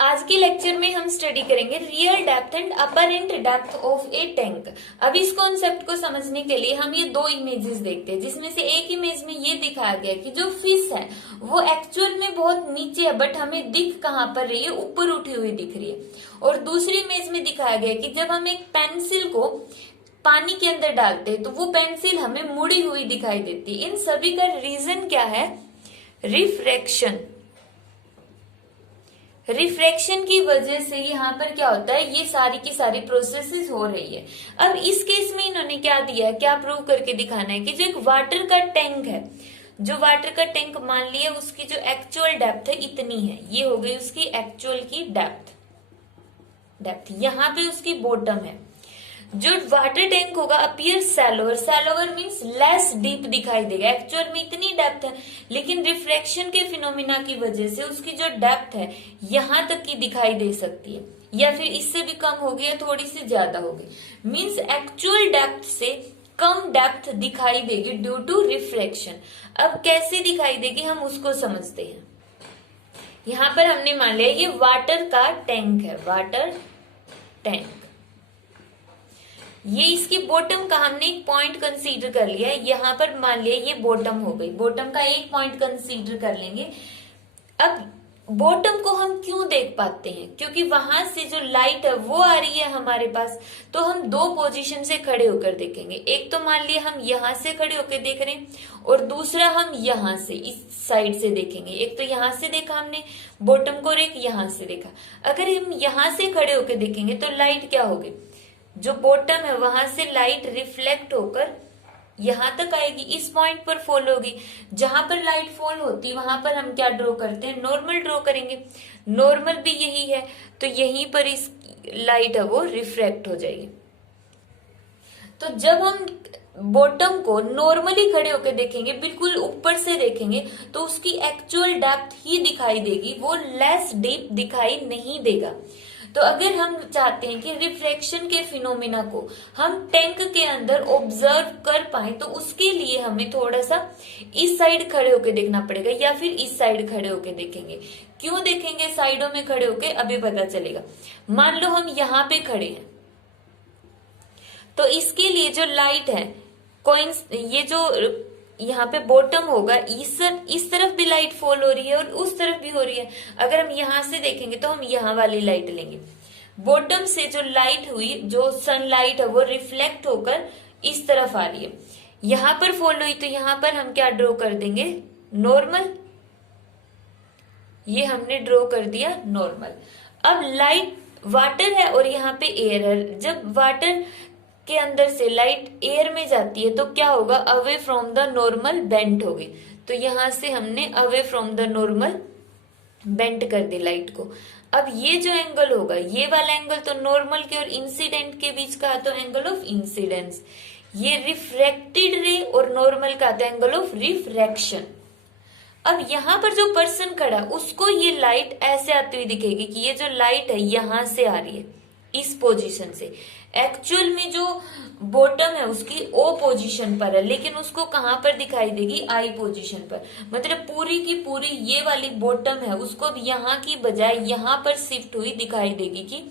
आज के लेक्चर में हम स्टडी करेंगे real depth and apparent depth of A tank. अब इस कॉन्सेप्ट को समझने के लिए हम ये दो इमेजेस देखते हैं, जिसमें से एक इमेज में ये दिखाया गया कि जो फिश है वो एक्चुअल में बहुत नीचे है, बट हमें दिख कहाँ पर रही है, ऊपर उठी हुई दिख रही है। और दूसरी इमेज में दिखाया गया कि जब हम एक पेंसिल को पानी के अंदर डालते हैं तो वो पेंसिल हमें मुड़ी हुई दिखाई देती है। इन सभी का रीजन क्या है? रिफ्रैक्शन। रिफ्रैक्शन की वजह से यहाँ पर क्या होता है, ये सारी की सारी प्रोसेसेस हो रही है। अब इस केस में इन्होंने क्या दिया है, क्या प्रूव करके दिखाना है कि जो एक वाटर का टैंक है, जो वाटर का टैंक मान लिया उसकी जो एक्चुअल डेप्थ है इतनी है, ये हो गई उसकी एक्चुअल की डेप्थ यहाँ पे उसकी बॉटम है। जो वाटर टैंक होगा अपीयर सैलोवर, सैलोवर मीन्स लेस डीप दिखाई देगा। एक्चुअल में इतनी डेप्थ है, लेकिन रिफ्रैक्शन के फिनोमिना की वजह से उसकी जो डेप्थ है यहां तक की दिखाई दे सकती है, या फिर इससे भी कम होगी या थोड़ी सी ज्यादा होगी। मीन्स एक्चुअल डेप्थ से कम डेप्थ दिखाई देगी ड्यू टू रिफ्रैक्शन। अब कैसे दिखाई देगी हम उसको समझते हैं। यहां पर हमने मान लिया ये वाटर का टैंक है, वाटर टैंक। ये इसकी बॉटम का हमने एक पॉइंट कंसीडर कर लिया है, यहां पर मान लिया ये बॉटम हो गई, बॉटम का एक पॉइंट कंसीडर कर लेंगे। अब बॉटम को हम क्यों देख पाते हैं? क्योंकि वहां से जो लाइट है वो आ रही है हमारे पास, तो हम दो पोजीशन से खड़े होकर देखेंगे। एक तो मान लिया हम यहां से खड़े होकर देख रहे हैं, और दूसरा हम यहां से इस साइड से देखेंगे। एक तो यहां से देखा हमने बॉटम को, और एक यहां से देखा। अगर हम यहां से खड़े होकर देखेंगे तो लाइट क्या होगी, जो बॉटम है वहां से लाइट रिफ्लेक्ट होकर यहां तक आएगी, इस पॉइंट पर फॉल होगी। जहां पर लाइट फॉल होती वहां पर हम क्या ड्रॉ करते हैं, नॉर्मल ड्रॉ करेंगे। नॉर्मल भी यही है, तो यहीं पर इस लाइट है वो रिफ्रेक्ट हो जाएगी। तो जब हम बॉटम को नॉर्मली खड़े होकर देखेंगे, बिल्कुल ऊपर से देखेंगे, तो उसकी एक्चुअल डेप्थ ही दिखाई देगी, वो लेस डीप दिखाई नहीं देगा। तो अगर हम चाहते हैं कि रिफ्लेक्शन के फिनोमिना को हम टैंक के अंदर ऑब्जर्व कर पाए, तो उसके लिए हमें थोड़ा सा इस साइड खड़े होकर देखना पड़ेगा, या फिर इस साइड खड़े होकर देखेंगे। क्यों देखेंगे साइडों में खड़े होकर, अभी पता चलेगा। मान लो हम यहाँ पे खड़े हैं, तो इसके लिए जो लाइट है कोइंस, ये जो यहाँ पे बॉटम होगा, इस तरफ भी लाइट फॉल हो रही है और उस तरफ भी हो रही है। अगर हम यहां से देखेंगे तो हम यहाँ वाली लाइट लेंगे। बॉटम से जो लाइट हुई, जो सनलाइट है वो रिफ्लेक्ट होकर इस तरफ आ रही है, यहां पर फॉल हुई, तो यहां पर हम क्या ड्रॉ कर देंगे, नॉर्मल। ये हमने ड्रॉ कर दिया नॉर्मल। अब लाइट वाटर है और यहाँ पे एयर है। जब वाटर के अंदर से लाइट एयर में जाती है तो क्या होगा, away from the normal bent होगी। तो यहां से हमने away from the normal bent कर दी लाइट को। अब ये जो एंगल होगा, ये वाला एंगल तो नॉर्मल के और इंसिडेंट के बीच का तो एंगल ऑफ इंसिडेंस। ये रिफ्रैक्टेड रे और नॉर्मल का तो एंगल ऑफ रिफ्रैक्शन। अब यहाँ पर जो पर्सन खड़ा उसको ये लाइट ऐसे आती हुई दिखेगी कि ये जो लाइट है यहां से आ रही है, इस पोजीशन से। एक्चुअल में जो बॉटम है उसकी ओ पोजीशन पर है, लेकिन उसको कहां पर दिखाई देगी, आई पोजीशन पर। मतलब पूरी की पूरी ये वाली बॉटम है उसको अब यहाँ की बजाय यहाँ पर शिफ्ट हुई दिखाई देगी कि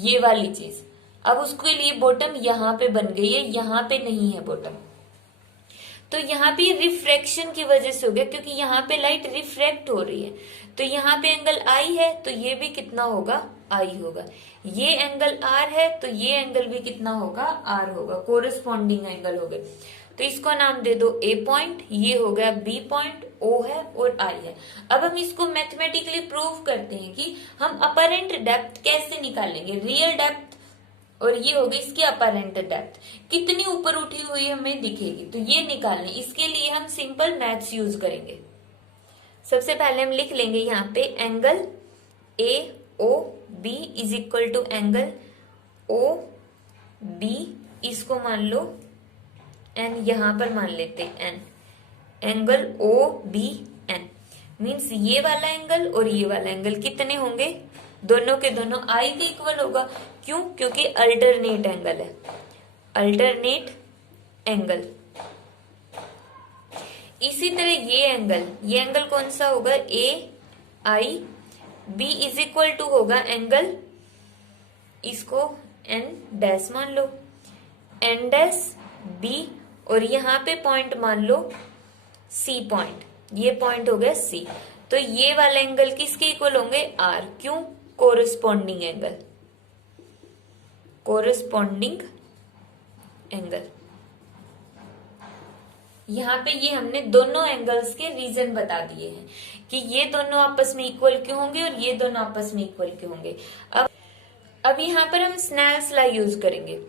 ये वाली चीज। अब उसके लिए बॉटम यहाँ पे बन गई है, यहाँ पे नहीं है बॉटम। तो यहाँ पे रिफ्रैक्शन की वजह से हो गया, क्योंकि यहाँ पे लाइट रिफ्रैक्ट हो रही है। तो यहाँ पे एंगल आई है, तो ये भी कितना होगा, आई होगा। ये एंगल आर है, तो ये एंगल भी कितना होगा, आर होगा। कोरिस्पॉन्डिंग एंगल हो गए। तो इसको नाम दे दो ए पॉइंट, ये हो गया बी पॉइंट, ओ है और आई है। अब हम इसको मैथमेटिकली प्रूव करते हैं कि हम अपरेंट डेप्थ कैसे निकालेंगे। रियल डेप्थ और ये होगी इसकी अपरेंट डेप्थ, कितनी ऊपर उठी हुई हमें दिखेगी, तो ये निकालने। इसके लिए हम सिंपल मैथ्स यूज करेंगे। सबसे पहले हम लिख लेंगे यहाँ पे angle A O B is equal to angle O B, इसको मान लो एन, यहां पर मान लेते N, angle O B N. Means ये वाला एंगल और ये वाला एंगल कितने होंगे, दोनों के दोनों आई के इक्वल होगा। क्यों? क्योंकि अल्टरनेट एंगल है, अल्टरनेट एंगल। इसी तरह ये एंगल कौन सा होगा, ए I B is equal to होगा एंगल, इसको एन डैश मान लो, एन डैश बी, और यहाँ पे पॉइंट मान लो सी पॉइंट, ये पॉइंट हो गया सी। तो ये वाला एंगल किसके इक्वल होंगे? आर। क्यों? Corresponding angle, corresponding angle. यहाँ पे ये हमने दोनों एंगल्स के रीजन बता दिए हैं कि ये दोनों आपस में इक्वल क्यों होंगे और ये दोनों आपस में इक्वल क्यों होंगे। अब यहाँ पर हम स्नेल्स लॉ यूज करेंगे।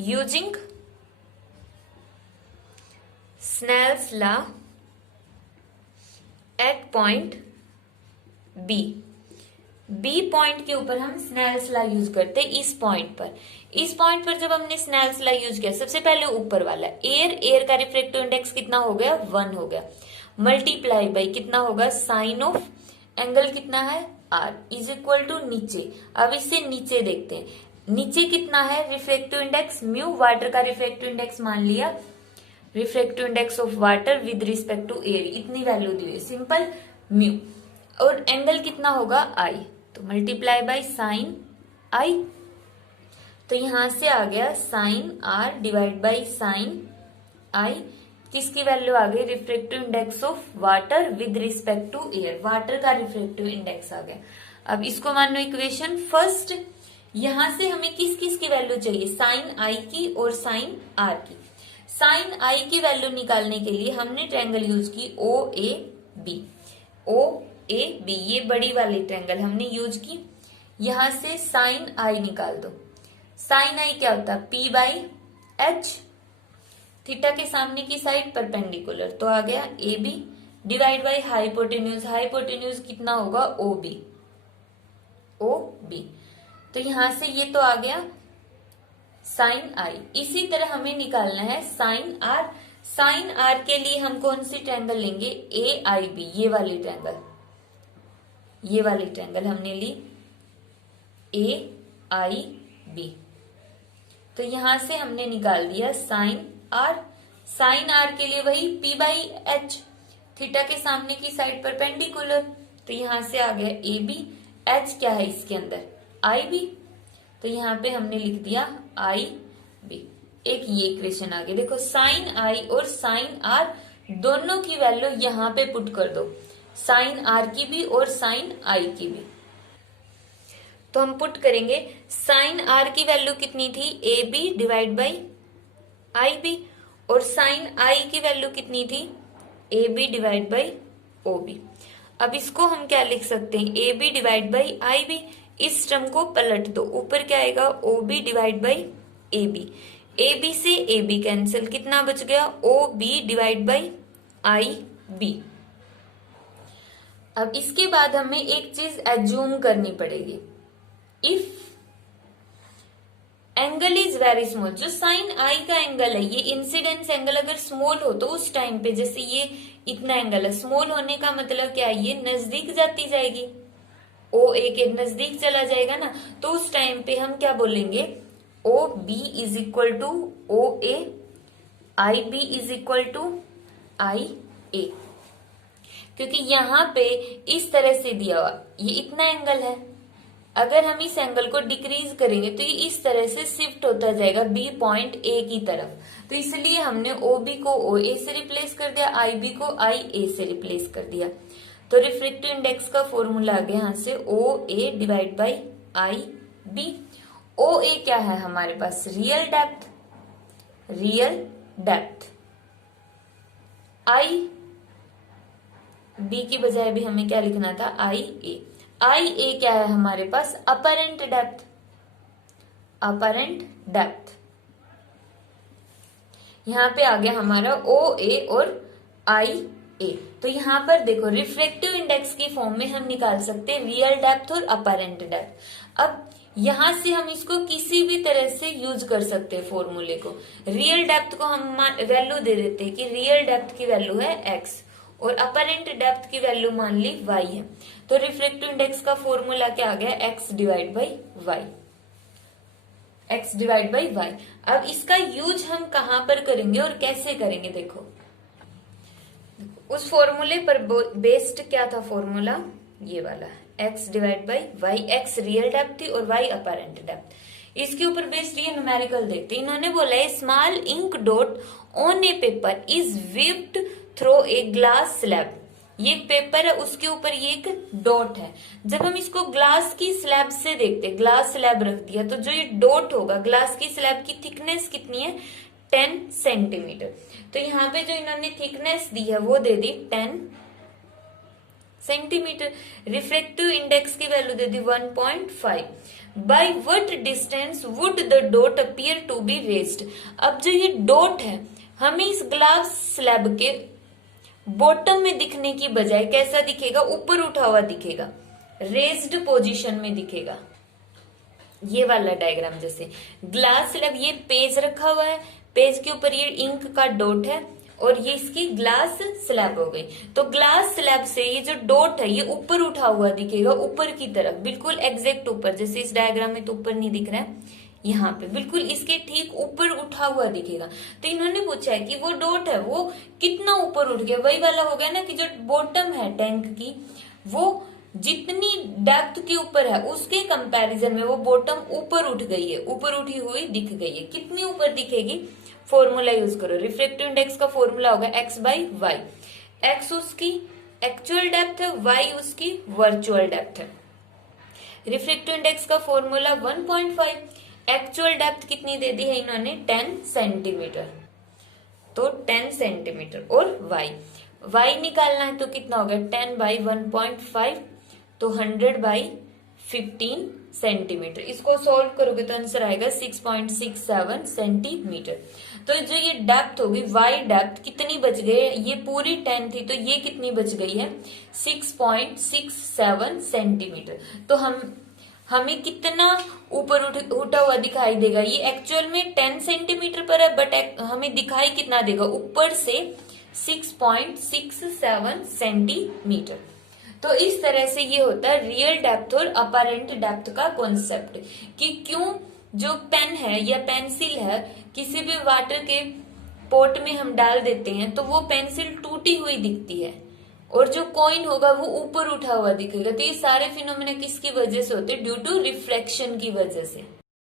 Using Snell's law at point B, B point के ऊपर हम स्नेल्स लॉ यूज करते हैं। इस पॉइंट पर जब हमने स्नेल्स लॉ यूज किया, सबसे पहले ऊपर वाला एयर का रिफ्रैक्टिव इंडेक्स कितना हो गया? 1 हो गया, मल्टीप्लाई बाई कितना होगा? साइन ऑफ एंगल कितना है? आर इज इक्वल टू नीचे। अब इससे नीचे देखते हैं, नीचे कितना है रिफ्रैक्टिव इंडेक्स? म्यू, वाटर का रिफ्रैक्टिव इंडेक्स मान लिया, refractive index of water with respect to air, इतनी वैल्यू दी हुई, सिंपल म्यू। और एंगल कितना होगा? आई, तो मल्टीप्लाई बाय साइन आई, तो यहां से आ गया sine r divide by sine i. किसकी वैल्यू आ गई? Refractive index of water with respect to air, water का रिफ्रैक्टिव इंडेक्स आ गया। अब इसको मान लो इक्वेशन फर्स्ट। यहां से हमें किस किस की वैल्यू चाहिए? साइन आई की और साइन आर की। साइन आई की वैल्यू निकालने के लिए हमने ट्रायंगल यूज की ओ A B, O A B, ये बड़ी वाली ट्रायंगल हमने यूज की। यहां से साइन आई निकाल दो। साइन आई क्या होता है? पी बाई एच, थीटा के सामने की साइड परपेंडिकुलर, तो आ गया A B divide by hypotenuse, hypotenuse कितना होगा? O B, O B. तो यहां से ये तो आ गया साइन आई। इसी तरह हमें निकालना है साइन आर। साइन आर के लिए हम कौन सी ट्रायंगल लेंगे? ए आई बी, ये वाली ट्रायंगल, ये वाली ट्रायंगल हमने ली ए आई बी। तो यहां से हमने निकाल दिया साइन आर। साइन आर के लिए वही पी बाई एच, थीटा के सामने की साइड परपेंडिकुलर, तो यहां से आ गया ए बी, एच क्या है इसके अंदर? आई बी, तो यहाँ पे हमने लिख दिया आई बी। एक ये इक्वेशन आ गई। देखो साइन आई और साइन आर दोनों की वैल्यू यहाँ पे पुट कर दो, साइन आर की भी और साइन आई की भी। तो हम पुट करेंगे, साइन आर की वैल्यू कितनी थी? A B divide by I B, और साइन आई की वैल्यू कितनी थी? A B divide by O B. अब इसको हम क्या लिख सकते हैं? A B divide by I B. इस टर्म को पलट दो, ऊपर क्या आएगा? O B divide by A B. A B से ए बी कैंसिल, कितना बच गया? O B divide by I B. अब इसके बाद हमें एक चीज एज्यूम करनी पड़ेगी। If angle is very small, जो साइन आई का एंगल है, ये इंसिडेंस एंगल अगर स्मॉल हो तो उस टाइम पे, जैसे ये इतना एंगल है, स्मॉल होने का मतलब क्या है? ये नजदीक जाती जाएगी, ओ ए के नजदीक चला जाएगा ना, तो उस टाइम पे हम क्या बोलेंगे? O B is equal to O A, I B is equal to I A. क्योंकि यहां पे इस तरह से दिया हुआ, ये इतना एंगल है, अगर हम इस एंगल को डिक्रीज करेंगे तो ये इस तरह से शिफ्ट होता जाएगा बी पॉइंट ए की तरफ। तो इसलिए हमने ओ बी को ओ ए से रिप्लेस कर दिया, आई बी को आई ए से रिप्लेस कर दिया। तो रिफ्रैक्टिव इंडेक्स का फॉर्मूला आ गया यहां से O A divide by I B. O A क्या है हमारे पास? Real depth, real depth. I B की बजाय भी हमें क्या लिखना था? आई ए। आई ए क्या है हमारे पास? Apparent depth, apparent depth. यहां पे आ गया हमारा ओ ए और आई ए। तो यहां पर देखो रिफ्रैक्टिव इंडेक्स की फॉर्म में हम निकाल सकते हैं रियल डेप्थ और अपरेंट डेप्थ। अब यहां से हम इसको किसी भी तरह से यूज कर सकते हैं फॉर्मूले को। रियल डेप्थ को हम वैल्यू दे देते हैं कि रियल डेप्थ की वैल्यू है एक्स और अपरेंट डेप्थ की वैल्यू मान ली y है। तो रिफ्रैक्टिव इंडेक्स का फॉर्मूला क्या आ गया? x divide by Y, x divide by Y. अब इसका यूज हम कहां पर करेंगे और कैसे करेंगे? देखो उस फॉर्मूले पर बेस्ड क्या था फॉर्मूला? ये वाला x divide by Y. X real depth थी और वाई अपैरेंट डेप्थ। इसके ऊपर बेस्ड ये न्यूमेरिकल देखते। इन्होंने बोला है small ink dot on a paper is whipped through a glass slab. ये एक पेपर है, उसके ऊपर ये एक डॉट है। जब हम इसको ग्लास की स्लैब से देखते, ग्लास स्लैब रख दिया, तो जो ये डॉट होगा, ग्लास की स्लैब की थिकनेस कितनी है 10 सेंटीमीटर। तो यहाँ पे जो इन्होंने थिकनेस दी है वो दे दी 10 सेंटीमीटर। रिफ्रैक्टिव इंडेक्स की वैल्यू दे दी 1.5। By what distance would the dot appear to be raised. अब जो ये डॉट है हमें इस ग्लास स्लैब के बॉटम में दिखने की बजाय कैसा दिखेगा, ऊपर उठा हुआ दिखेगा, रेज्ड पोजीशन में दिखेगा। ये वाला डायग्राम जैसे ग्लास स्लैब, ये पेज रखा हुआ है, पेज के ऊपर ये इंक का डॉट है और ये इसकी ग्लास स्लैब हो गई। तो ग्लास स्लैब से ये जो डॉट है ये ऊपर उठा हुआ दिखेगा, ऊपर की तरफ, बिल्कुल एग्जैक्ट ऊपर। जैसे इस डायग्राम में तो ऊपर नहीं दिख रहा है, यहाँ पे बिल्कुल इसके ठीक ऊपर उठा हुआ दिखेगा। तो इन्होंने पूछा है कि वो डॉट है वो कितना ऊपर उठ गया। वही वाला हो गया ना कि जो बॉटम है टैंक की वो जितनी डेप्थ के ऊपर है उसके कंपैरिजन में वो बॉटम ऊपर उठ गई है, ऊपर उठी हुई दिख गई है। कितनी ऊपर दिखेगी, फॉर्मूला यूज करो। रिफ्रैक्टिव इंडेक्स का फॉर्मूला होगा x बाई वाई। एक्स उसकी एक्चुअल डेप्थ है, वाई उसकी वर्चुअल डेप्थ है। रिफ्रैक्टिव इंडेक्स का फॉर्मूला 1.5। एक्चुअल डेप्थ कितनी दे दी है इन्होंने 10 सेंटीमीटर, तो 10 सेंटीमीटर। और वाई निकालना है तो कितना हो गया 10 बाई 1.5, तो 100 बाई 15 सेंटीमीटर। इसको सॉल्व करोगे तो आंसर आएगा 6.67 सेंटीमीटर। तो जो ये डेप्थ होगी, वाई डेप्थ कितनी बच गई है, ये पूरी 10 थी तो ये कितनी बच गई है 6.67 सेंटीमीटर। तो हमें कितना ऊपर उठा हुआ दिखाई देगा, ये एक्चुअल में 10 सेंटीमीटर पर है बट हमें दिखाई कितना देगा ऊपर से 6.67 सेंटीमीटर। तो इस तरह से ये होता है रियल डेप्थ और अपैरेंट डेप्थ का कॉन्सेप्ट, कि क्यों जो पेन है या पेंसिल है किसी भी वाटर के पॉट में हम डाल देते हैं तो वो पेंसिल टूटी हुई दिखती है और जो कॉइन होगा वो ऊपर उठा हुआ दिखेगा। तो ये सारे फिनोमेना किसकी वजह से होते हैं, ड्यू टू रिफ्रैक्शन की वजह से।